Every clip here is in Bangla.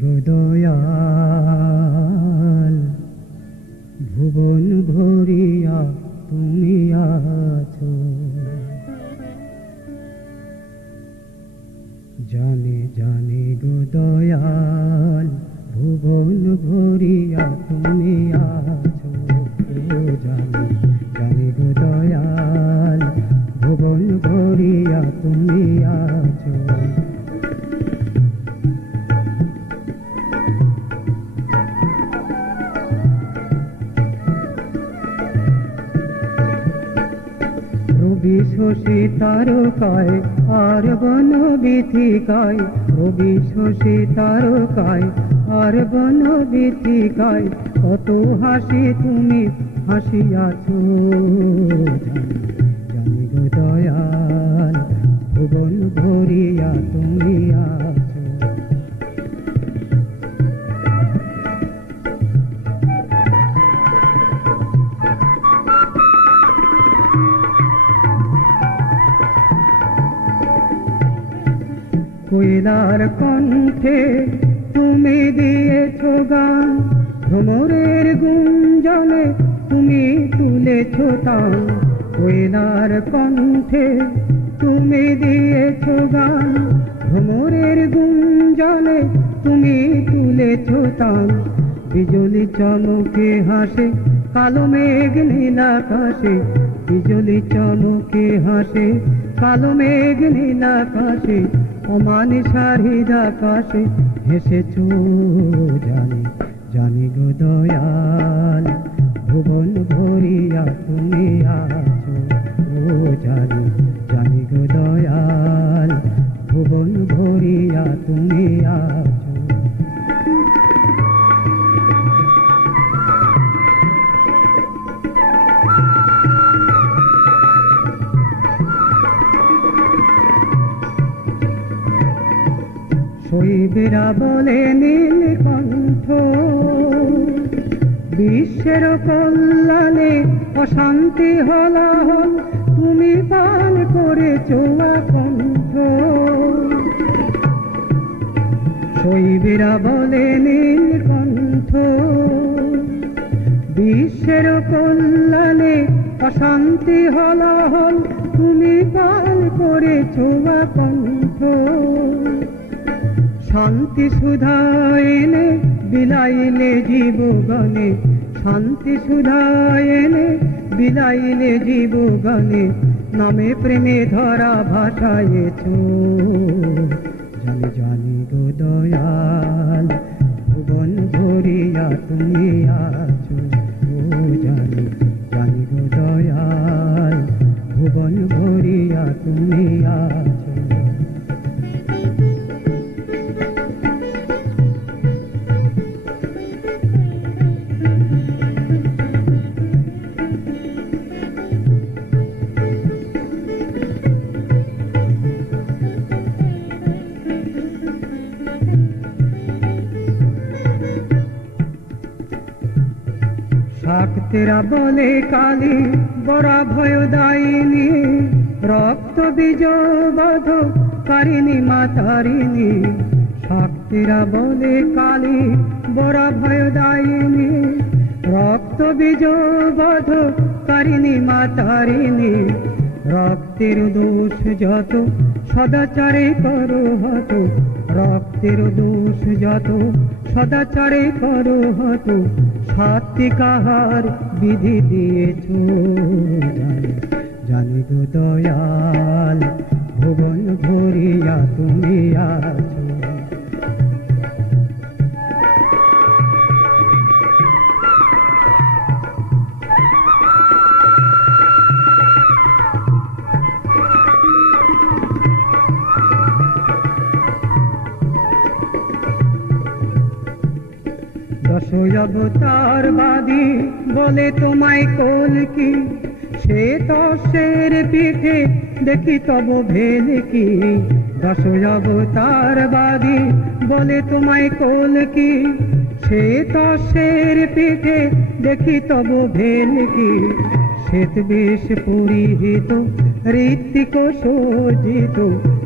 গো দয়াল ভুবন ভরিয়া তুমি আছো, জানি জানি গো দয়াল ভুবন ভরিয়া তুমি আছো, জানি জানি গো দয়াল ভুবন ভরিয়া তুমি আছো। রবি শশী তারকায় আর বন বীথিকায়, রবি শশী তারকায় আর বন বীথিকায় কত হাসি তুমি হাসিয়াছ, জানি গো দয়াল ভুবন ভরিয়া তুমি আছো। কোয়েলার কণ্ঠে তুমি দিয়েছ গান, ভ্রমরের গুঞ্জনে তুমি তুলেছ তান, কোয়েলার কণ্ঠে তুমি দিয়েছ গান, ভ্রমরের গুঞ্জনে তুমি তুলেছ তান। বিজলি চমকে হাসে কালো মেঘ নীল আকাশে, বিজলি চমকে হাসে কালো মেঘ নীল আকাশে, অমানিসার হৃদ আকাশে হেসেছ, জানি জানি গো দয়াল ভুবন ভরিয়া তুমি আছো, ও জানি জানি গো দয়াল ভুবন ভরিয়া তুমি আছো। শৈবেরা বলে নীলকণ্ঠ বিশ্বের কল্যাণে অশান্তি হলাহল তুমি পান করেছ কণ্ঠ, শৈবেরা বলে নীলকণ্ঠ বিশ্বের কল্যাণে অশান্তি হলাহল তুমি পান করেছ কণ্ঠ। শান্তি সুধা এনে বিলাইলে জীবগণে, শান্তি সুধা এনে বিলাইলে জীবগণে, নামে প্রেমে ধরা ভাসায়েছ, জানি জানি গো দয়াল ভুবন ভরিয়া তুমি আছো, ও জানি জানি গো দয়াল ভুবন ভরিয়া তুমি আছো। শাক্তেরা বলে কালী বরা ভয়দায়িনী, রক্ত বীজ বধ কারিণী মাতারিণী, শাক্তেরা বলে কালী বরা ভয়দায়িনী, রক্ত বীজ বধ কারিণী মাতারিণী। রক্তের দোষ যত সদাচারে করো হত, রক্তের দোষ যত সদাচারে করো হত, সাত্বিক আহার বিধি দিয়েছ, জানি জানি গো দয়াল ভুবন ভরিয়া তুমি আছো। দশ অবতারবাদী বলে তোমায় কলকি, সে তসের পিঠে দেখি তব ভেলকি, দশ অবতারবাদী বলে তোমায় কলকি, সে তসের পিঠে দেখি তব ভেলকি। শ্বেত বেশ পরিহিত ঋত্বিক সজ্জিত,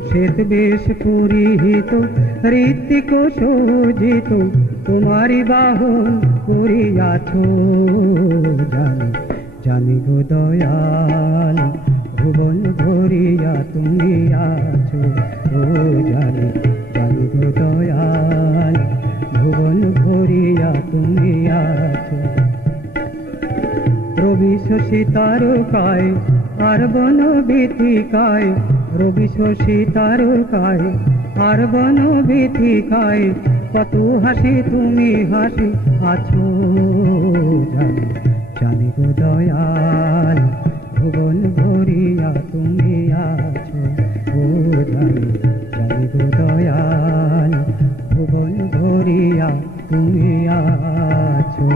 শ্বেত বেশ পরিহিত ঋত্বিক সুজিত তোমারি বাহন করিয়াছ। জানি জানি গো দয়াল ভুবন ভরিয়া তুমি আছো। ও জানি জানি গো দয়াল ভুবন ভরিয়া তুমি আছো। রবি শশী তারকায় আর বন বীথিকায়, রবি শশী তারকায় আর বন বীথিকায়, কত হাসি তুমি হাসি আছো। জানি জানি গো দয়াল ভুবন ভরিয়া তুমি আছো। ও জানি জানি গো দয়াল ভুবন ভরিয়া তুমি আছো।